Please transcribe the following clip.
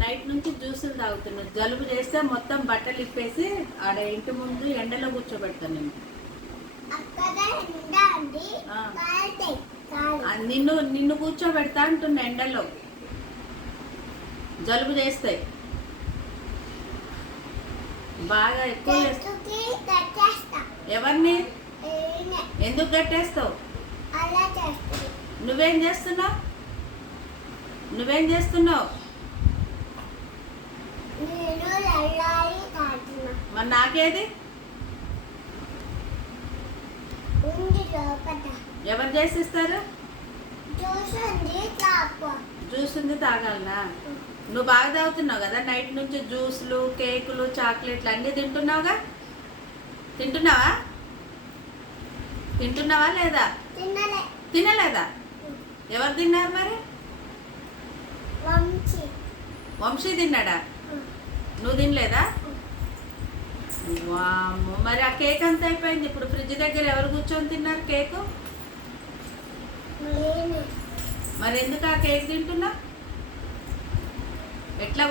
Night నుంచి జ్యూసులు తాగుతున్నాను. జలుబు చేస్తే మొత్తం బట్టలు ఇప్పేసి ఆడ ఇంటి ముందు ఎండలో కూర్చోబెడతాను నేను. నిన్ను కూర్చోబెడతా అంటున్నా ఎండలో, జలుబు చేస్తే బాగా ఎక్కువ. ఎవరిని ఎందుకు కట్టేస్తావు? నువ్వేం చేస్తున్నావు? మరి నాకేది? ఎవరు చేసిస్తారు? జ్యూస్ ఉంది, తాగాలనా? నువ్వు బాగా తాగుతున్నావు కదా నైట్ నుంచి, జ్యూస్లు, కేకులు, చాక్లెట్లు అన్నీ తింటున్నావా లేదా? తినలేదా? ఎవరు తిన్నారు మరి? వంశీ తిన్నాడా? నువ్వు తినలేదా? వామ్మో, మరి ఆ కేక్ అంతా అయిపోయింది. ఇప్పుడు ఫ్రిడ్జ్ దగ్గర ఎవరు కూర్చొని తిన్నారు కేకు? మరి ఎందుకు ఆ కేక్ తింటున్నా? ఎట్లా